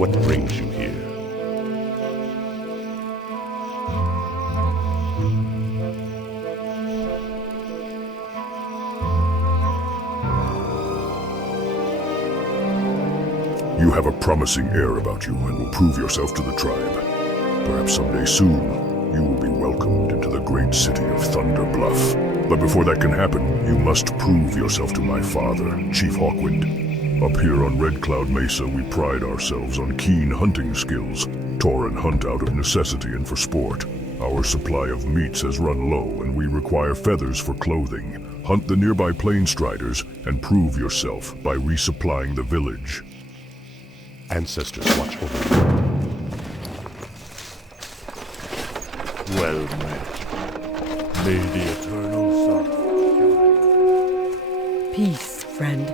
What brings you here? You have a promising air about you and will prove yourself to the tribe. Perhaps someday soon, you will be welcomed into the great city of Thunder Bluff. But before that can happen, you must prove yourself to my father, Chief Hawkwind. Up here on Red Cloud Mesa, we pride ourselves on keen hunting skills. Tauren hunt out of necessity and for sport. Our supply of meats has run low, and we require feathers for clothing. Hunt the nearby plain striders and prove yourself by resupplying the village. Ancestors watch over you. Well met. May the eternal sun. Peace, friend.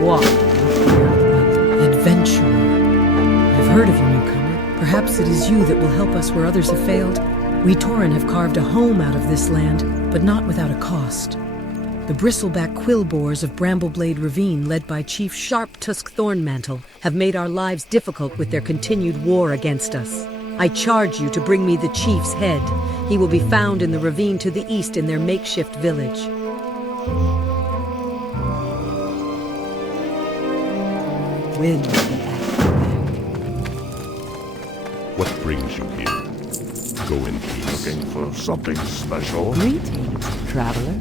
What? Adventurer. I've heard of you, newcomer. Perhaps it is you that will help us where others have failed. We Tauren have carved a home out of this land, but not without a cost. The bristleback quill boars of Brambleblade Ravine, led by Chief Sharp-Tusk Thornmantle, have made our lives difficult with their continued war against us. I charge you to bring me the chief's head. He will be found in the ravine to the east in their makeshift village. When will we act back? What brings you here? Go in peace. Looking for something special? Greetings, traveler.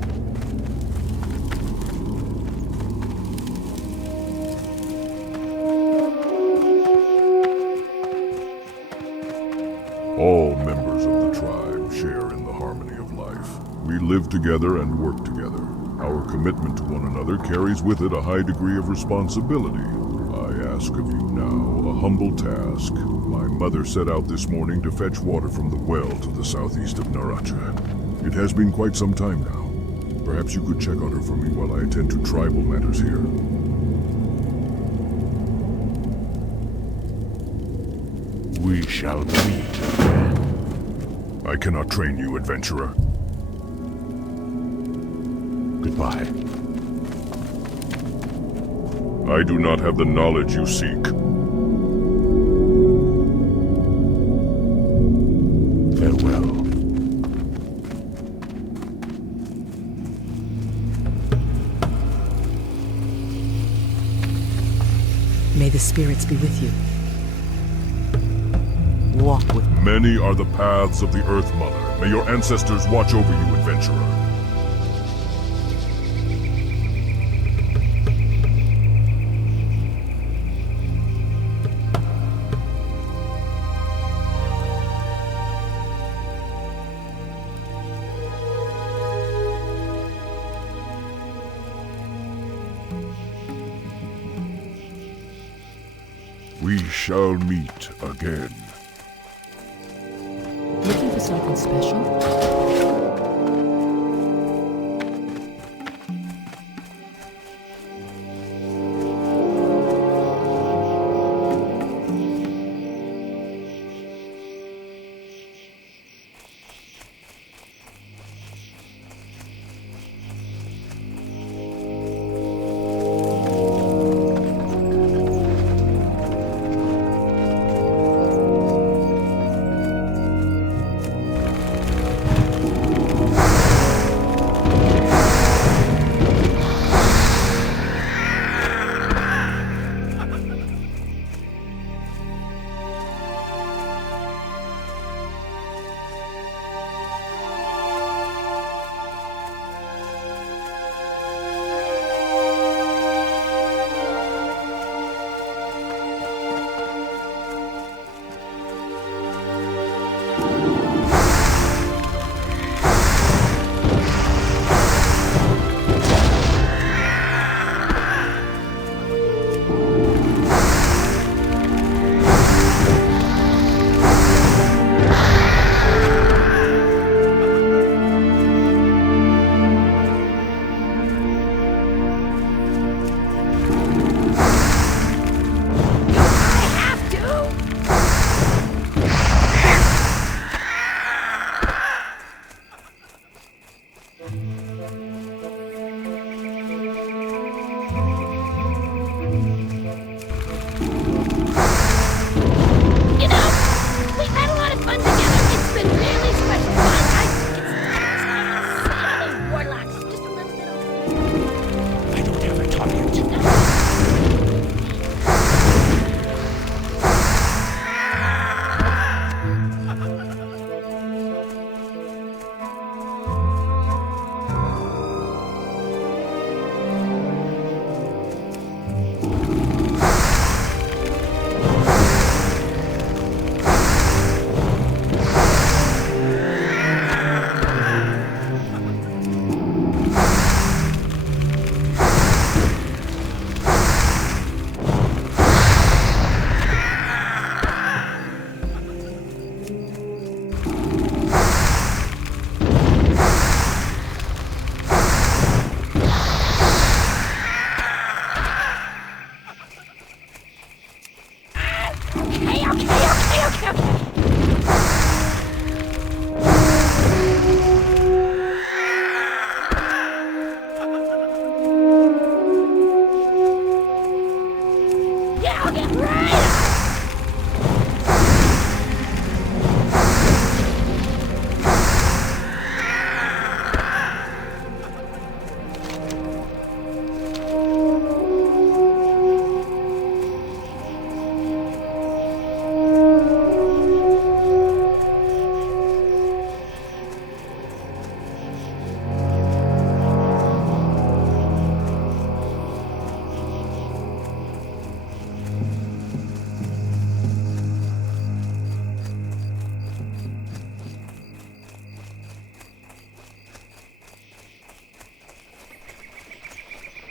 All members of the tribe share in the harmony of life. We live together and work together. Our commitment to one another carries with it a high degree of responsibility. I ask of you now a humble task. My mother set out this morning to fetch water from the well to the southeast of Narache. It has been quite some time now. Perhaps you could check on her for me while I attend to tribal matters here. We shall meet again. I cannot train you, adventurer. Goodbye. I do not have the knowledge you seek. Farewell. May the spirits be with you. Walk with me. Many are the paths of the Earth Mother. May your ancestors watch over you, adventurer. We shall meet again. Looking for something special?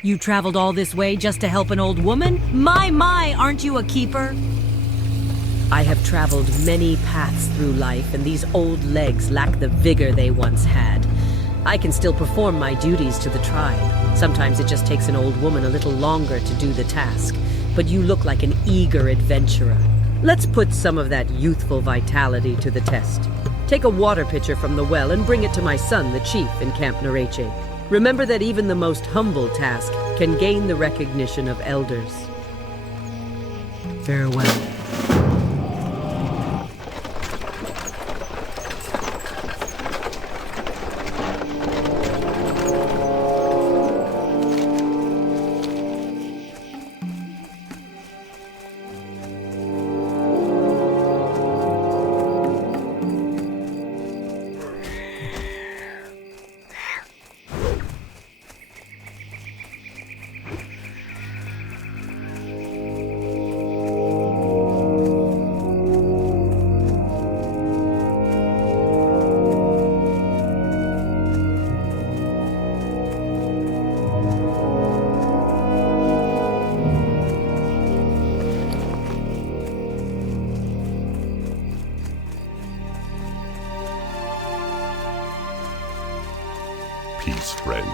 You traveled all this way just to help an old woman? My, aren't you a keeper? I have traveled many paths through life, and these old legs lack the vigor they once had. I can still perform my duties to the tribe. Sometimes it just takes an old woman a little longer to do the task. But you look like an eager adventurer. Let's put some of that youthful vitality to the test. Take a water pitcher from the well and bring it to my son, the chief, in Camp Narache. Remember that even the most humble task can gain the recognition of elders. Farewell. Peace, friend.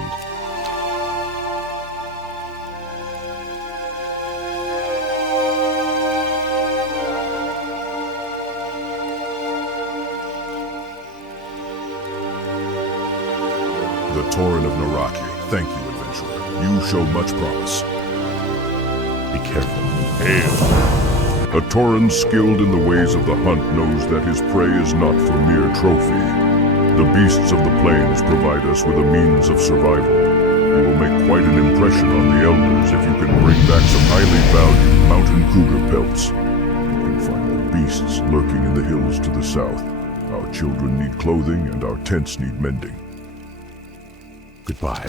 The Tauren of Narache, thank you, adventurer. You show much promise. Be careful. Hail! A Tauren skilled in the ways of the hunt knows that his prey is not for mere trophy. The beasts of the plains provide us with a means of survival. You will make quite an impression on the elders if you can bring back some highly valued mountain cougar pelts. You can find the beasts lurking in the hills to the south. Our children need clothing and our tents need mending. Goodbye.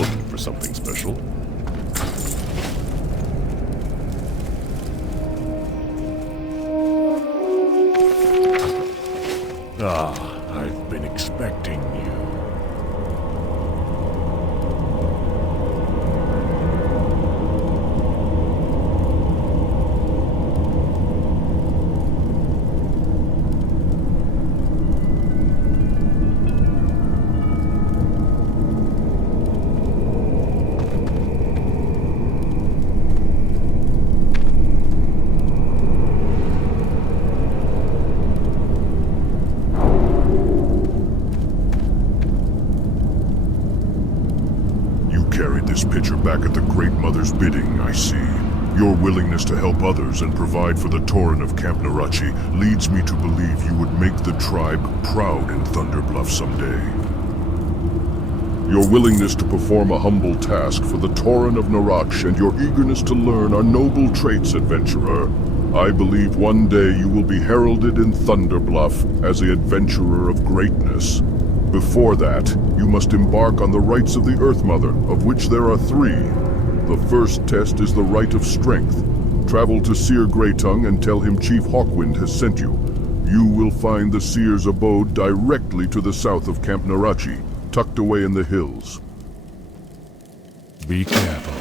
Looking for something special? I've been expecting you. Pitcher back at the Great Mother's bidding, I see. Your willingness to help others and provide for the Tauren of Camp Narache leads me to believe you would make the tribe proud in Thunder Bluff someday. Your willingness to perform a humble task for the Tauren of Narache and your eagerness to learn are noble traits, adventurer. I believe one day you will be heralded in Thunder Bluff as the adventurer of greatness. Before that, you must embark on the rites of the Earth Mother, of which there are 3. The first test is the rite of strength. Travel to Seer Greytongue and tell him Chief Hawkwind has sent you. You will find the Seer's abode directly to the south of Camp Narache, tucked away in the hills. Be careful.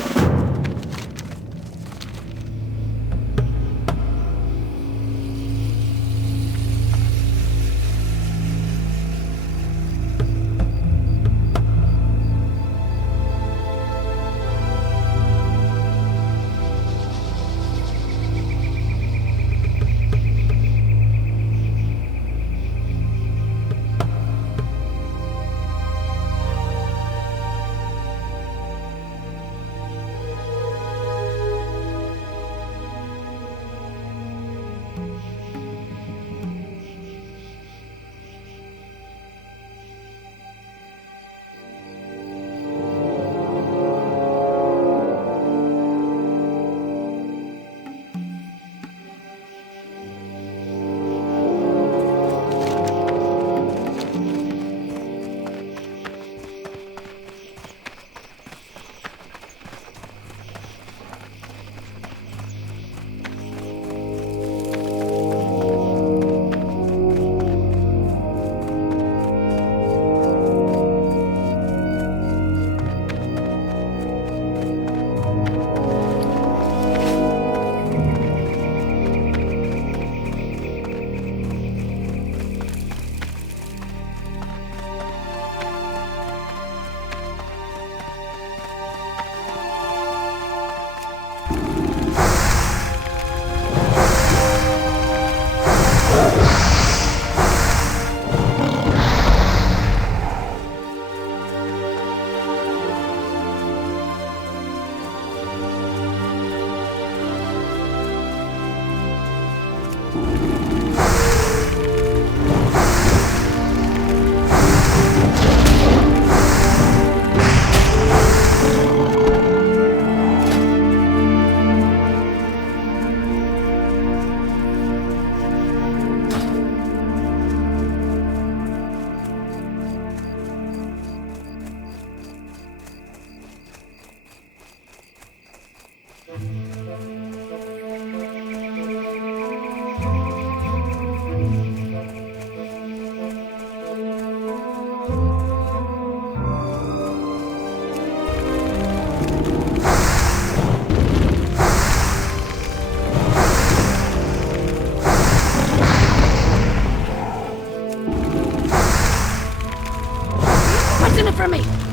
What's in it for me?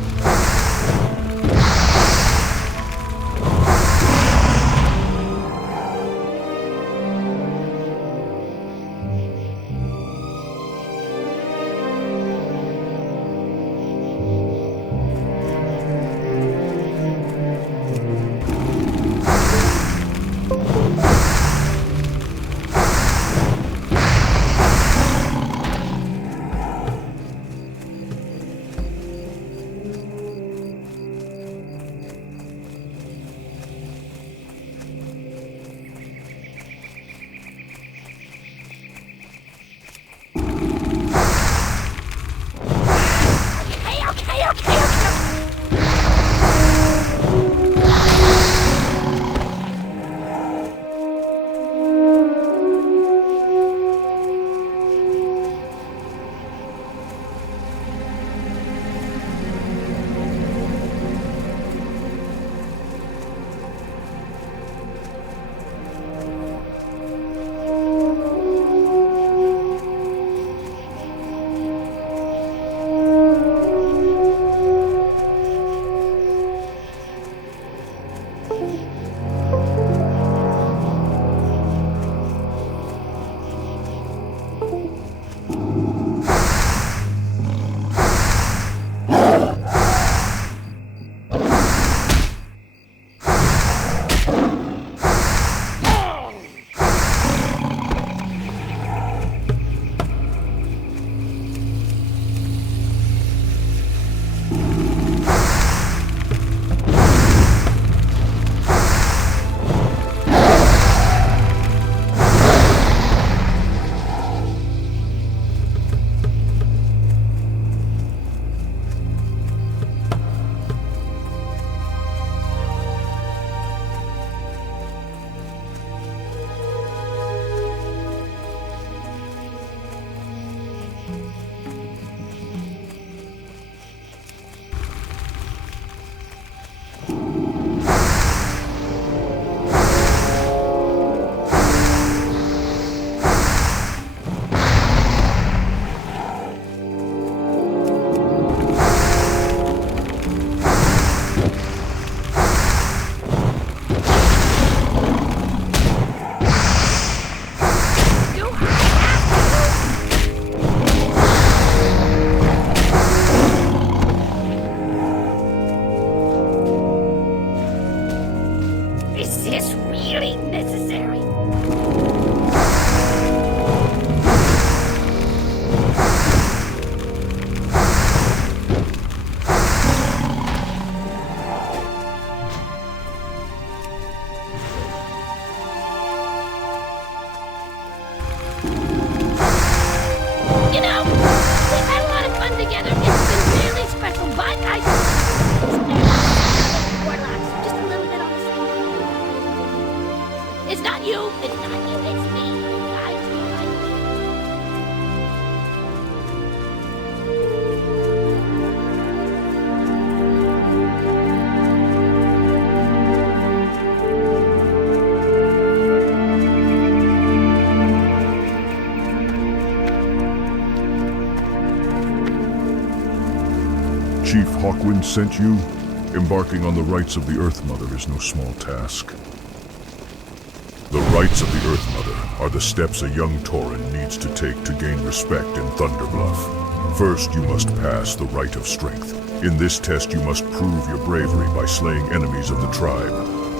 Chief Hawkwind sent you? Embarking on the rites of the Earth Mother is no small task. The rites of the Earth Mother are the steps a young Tauren needs to take to gain respect in Thunderbluff. First, you must pass the Rite of Strength. In this test, you must prove your bravery by slaying enemies of the tribe.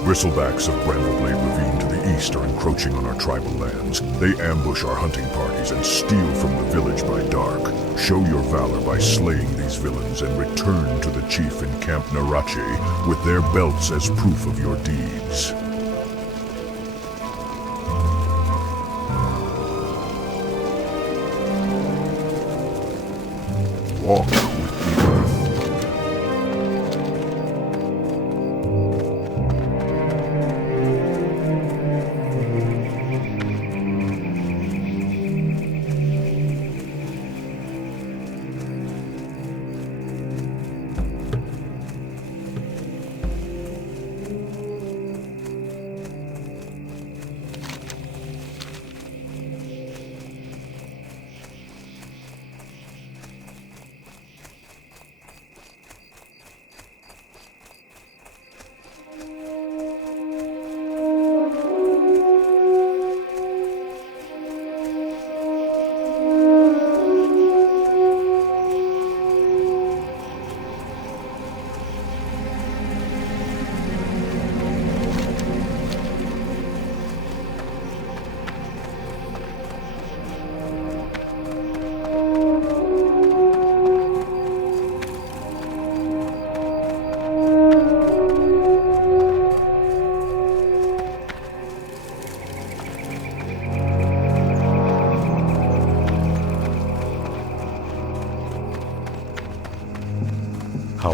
Bristlebacks of Brambleblade Ravine to the east are encroaching on our tribal lands. They ambush our hunting parties and steal from the village by dark. Show your valor by slaying these villains and return to the chief in Camp Narache with their belts as proof of your deeds. Walk with the earth.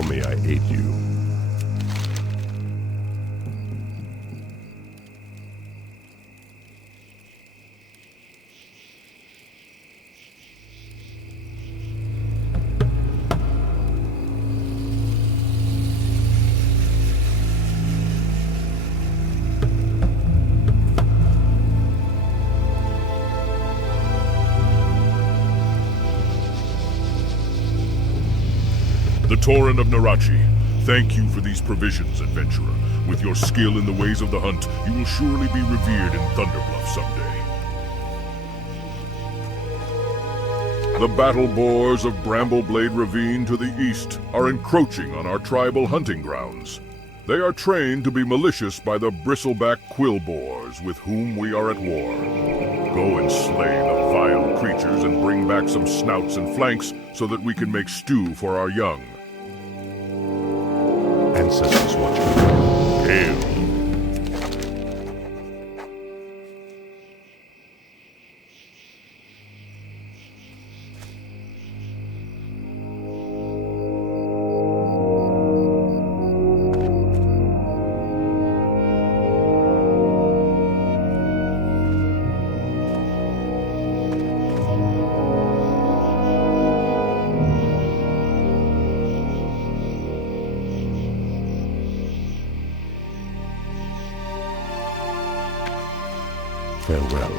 How may I aid you? The Tauren of Narache, thank you for these provisions, adventurer. With your skill in the ways of the hunt, you will surely be revered in Thunderbluff someday. The battle boars of Brambleblade Ravine to the east are encroaching on our tribal hunting grounds. They are trained to be malicious by the bristleback quill boars with whom we are at war. Go and slay the vile creatures and bring back some snouts and flanks so that we can make stew for our young. Ancestors watch me. Hail! Farewell.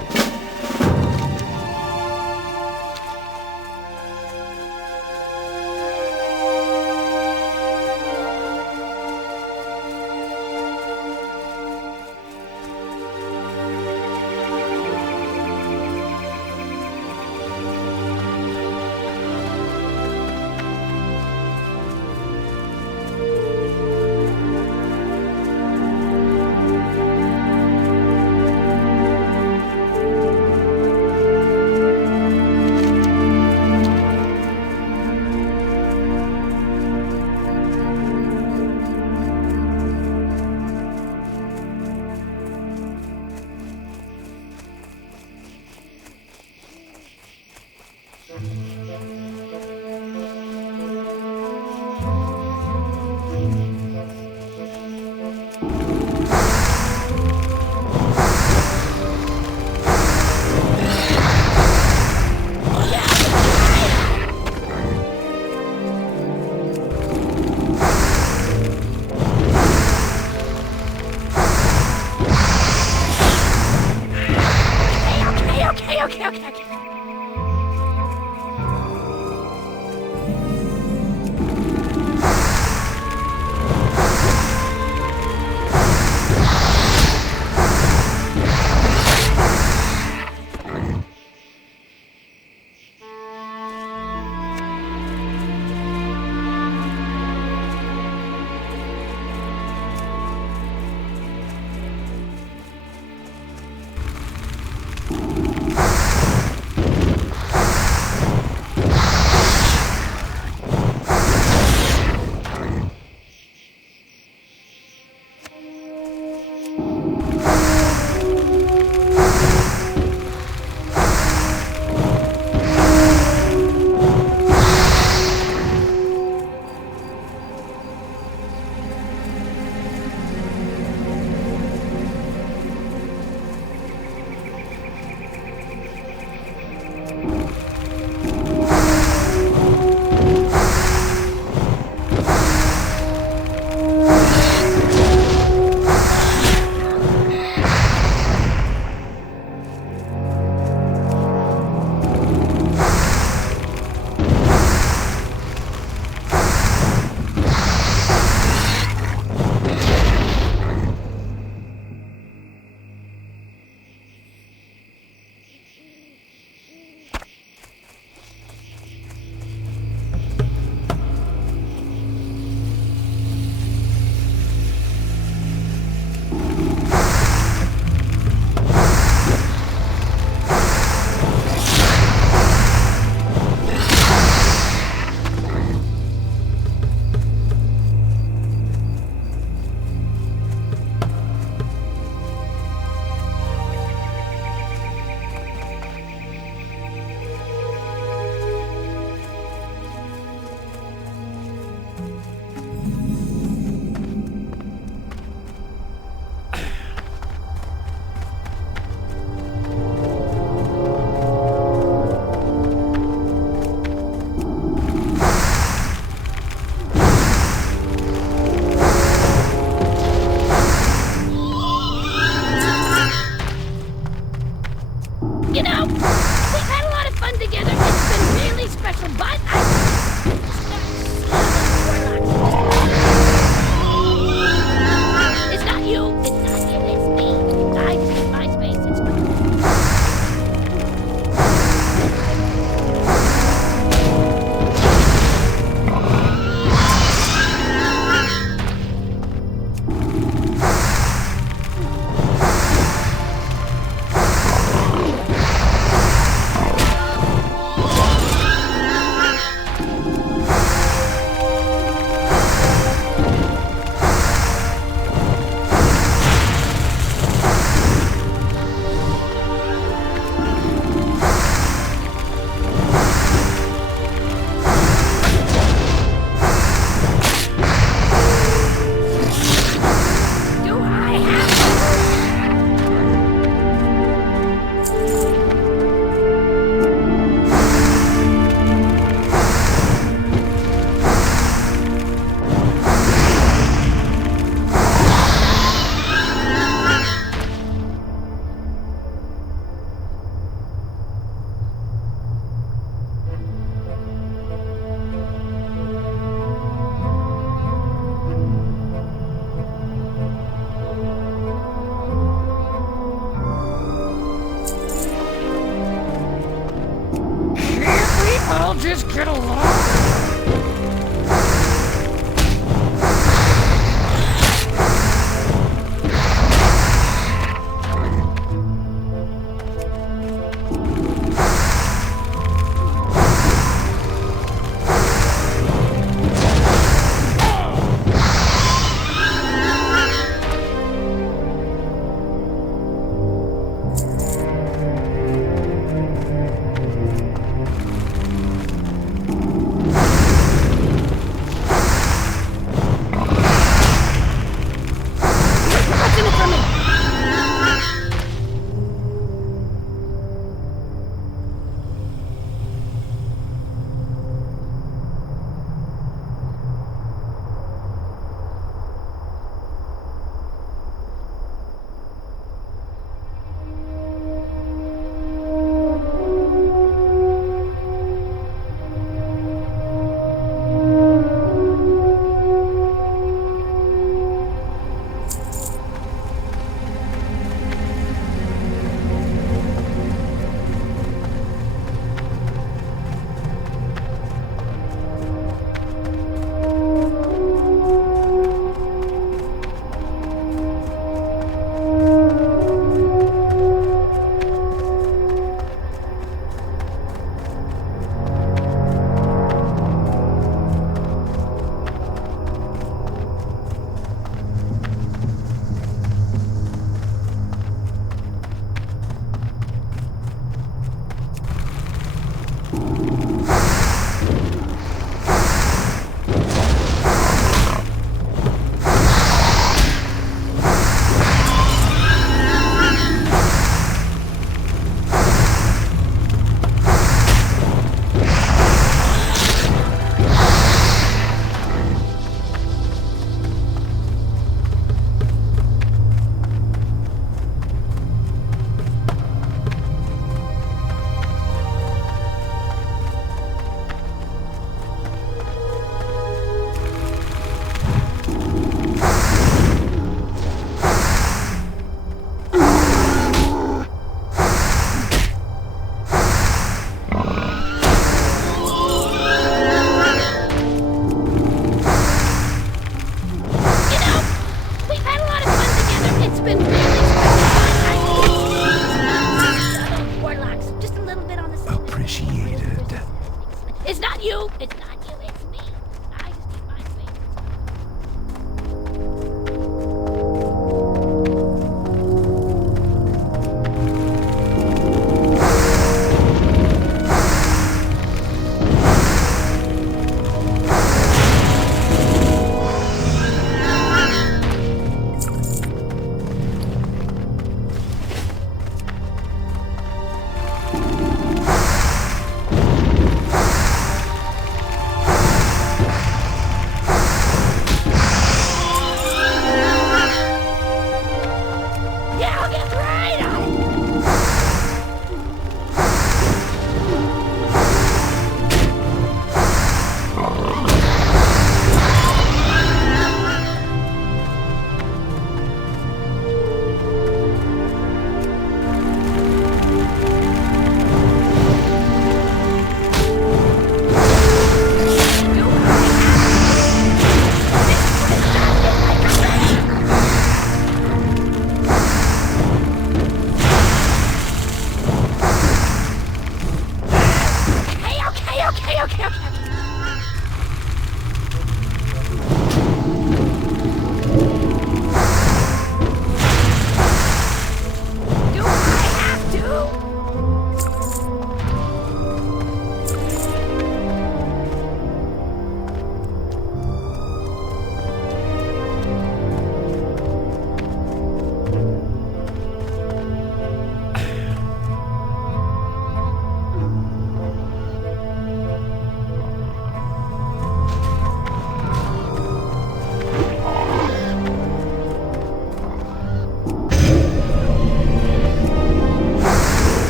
get along?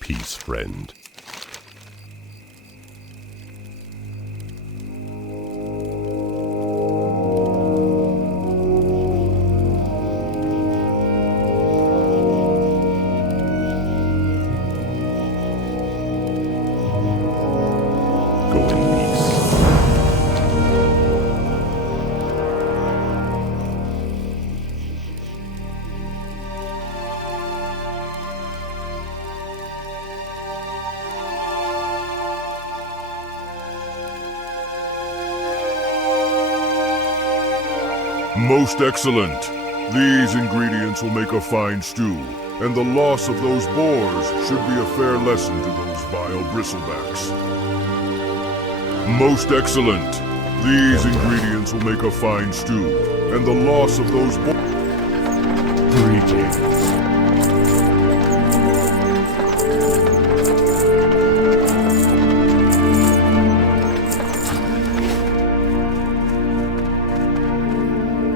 Peace, friend. Go in peace. Most excellent. These ingredients will make a fine stew, and the loss of those boars should be a fair lesson to those vile bristlebacks. Most excellent. These ingredients will make a fine stew, and the loss of those boars... Greetings.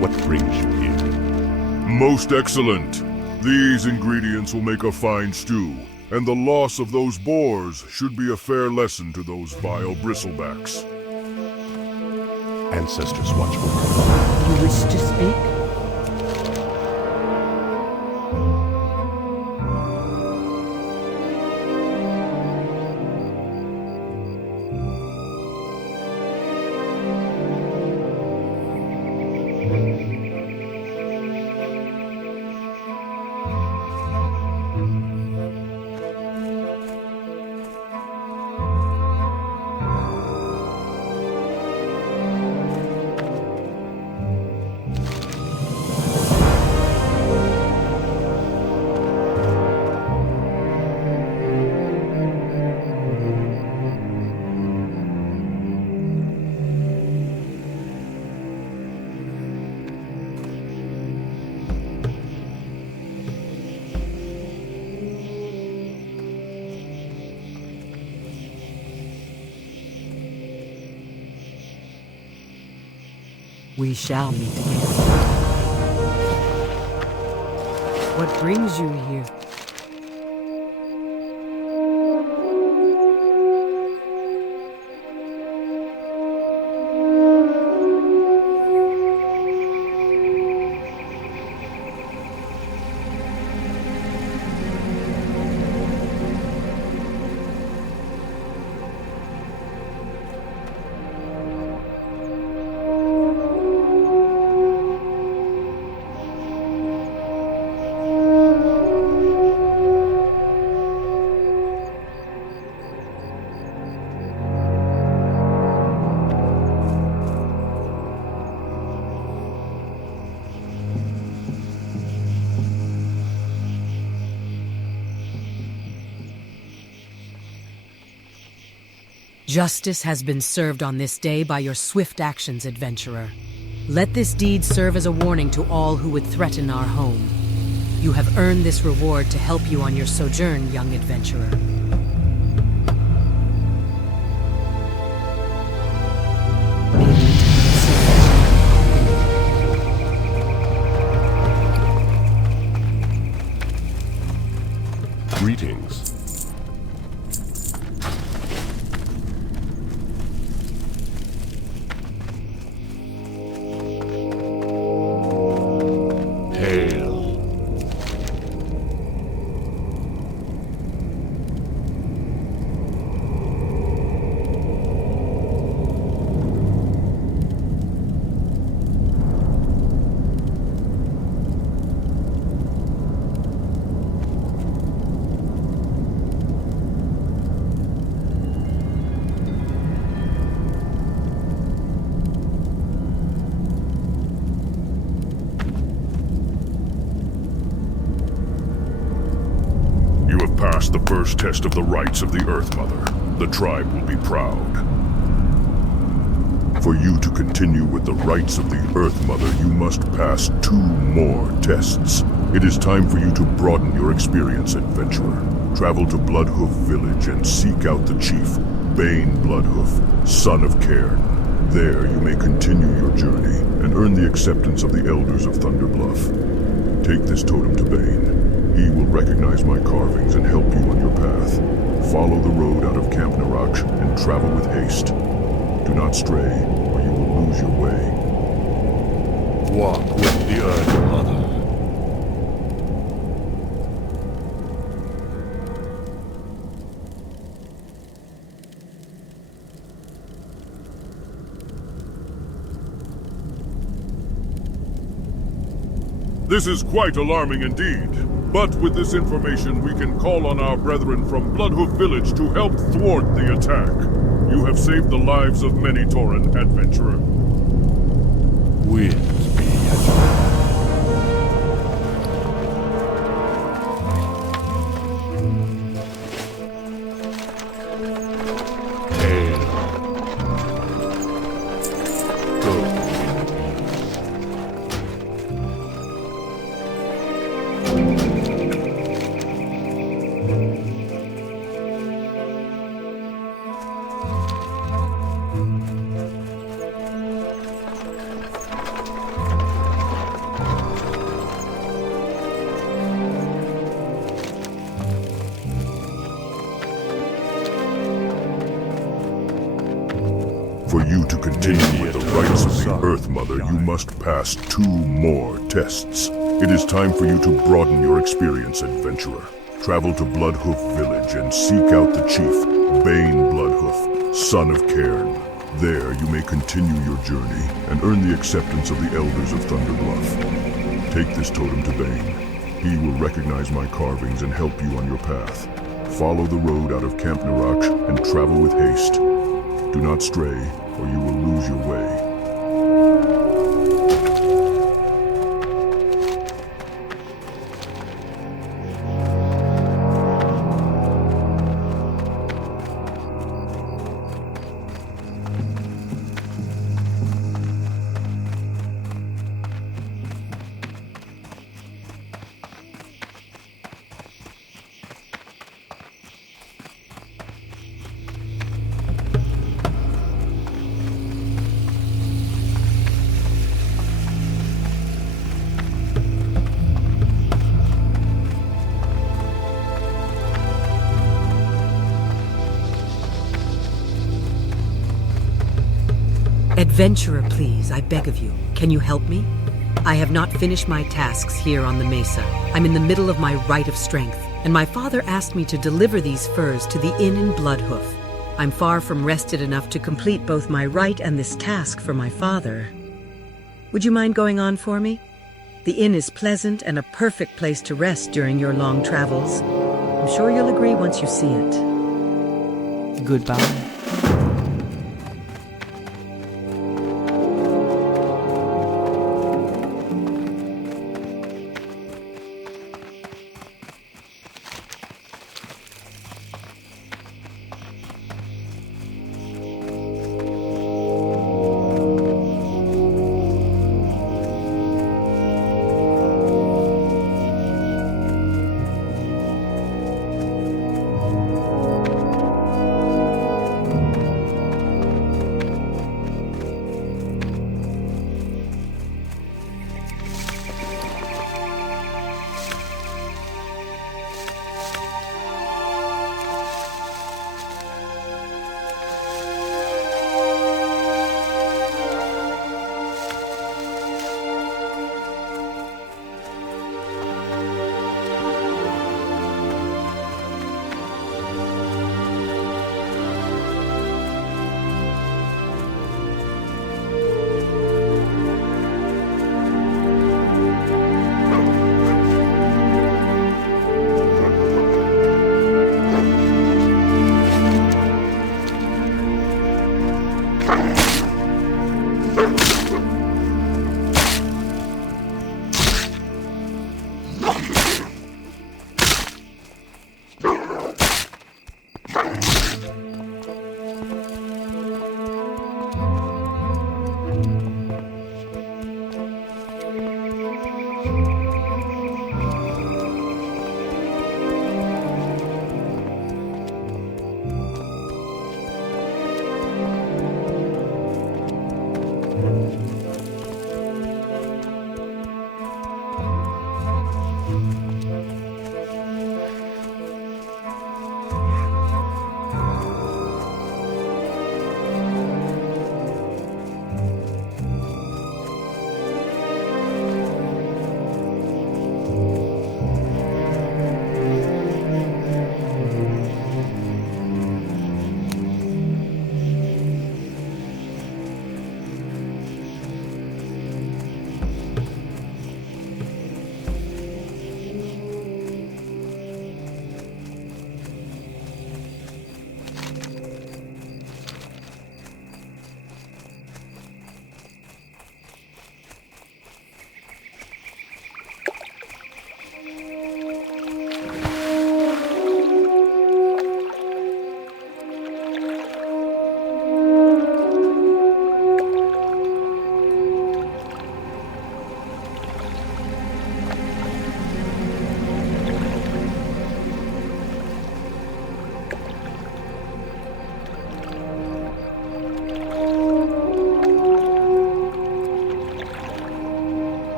What brings you here? Most excellent. These ingredients will make a fine stew, and the loss of those boars should be a fair lesson to those vile bristlebacks. Ancestors watch over You wish to speak? We shall meet again. What brings you here? Justice has been served on this day by your swift actions, adventurer. Let this deed serve as a warning to all who would threaten our home. You have earned this reward to help you on your sojourn, young adventurer. Greetings. Passed the first test of the rights of the Earth Mother. The tribe will be proud. For you to continue with the rights of the Earth Mother, you must pass 2 more tests. It is time for you to broaden your experience, adventurer. Travel to Bloodhoof Village and seek out the chief, Bane Bloodhoof, son of Cairn. There you may continue your journey and earn the acceptance of the Elders of Thunder Bluff. Take this totem to Bane. He will recognize my carvings and help you on your path. Follow the road out of Camp Narache and travel with haste. Do not stray, or you will lose your way. Walk with the Earth Mother. This is quite alarming indeed. But with this information, we can call on our brethren from Bloodhoof Village to help thwart the attack. You have saved the lives of many Tauren, adventurer. Winds be at your For you to continue with the rights of the Earth Mother, you must pass 2 more tests. It is time for you to broaden your experience, adventurer. Travel to Bloodhoof Village and seek out the chief, Bane Bloodhoof, son of Cairn. There you may continue your journey and earn the acceptance of the Elders of Thunder Bluff. Take this totem to Bane. He will recognize my carvings and help you on your path. Follow the road out of Camp Narache and travel with haste. Do not stray, or you will lose your way. Adventurer, please, I beg of you. Can you help me? I have not finished my tasks here on the mesa. I'm in the middle of my rite of strength, and my father asked me to deliver these furs to the inn in Bloodhoof. I'm far from rested enough to complete both my rite and this task for my father. Would you mind going on for me? The inn is pleasant and a perfect place to rest during your long travels. I'm sure you'll agree once you see it. Goodbye.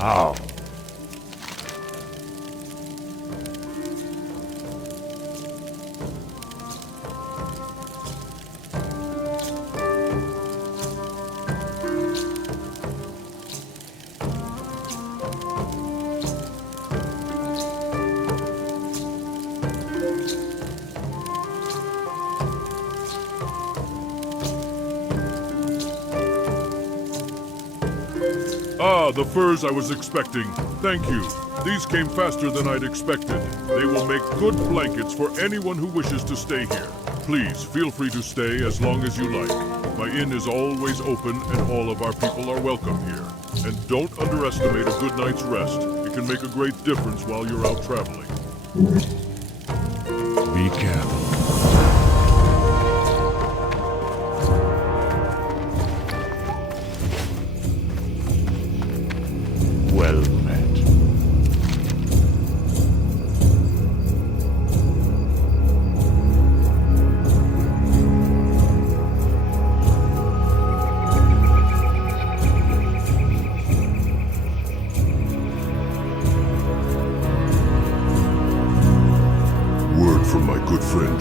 How? Ah, the furs I was expecting. Thank you. These came faster than I'd expected. They will make good blankets for anyone who wishes to stay here. Please, feel free to stay as long as you like. My inn is always open and all of our people are welcome here. And don't underestimate a good night's rest. It can make a great difference while you're out traveling. Be careful. Well met.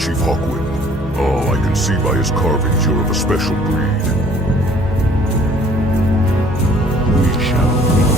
Chief Hawkwind. Oh, I can see by his carvings you're of a special breed. We shall meet.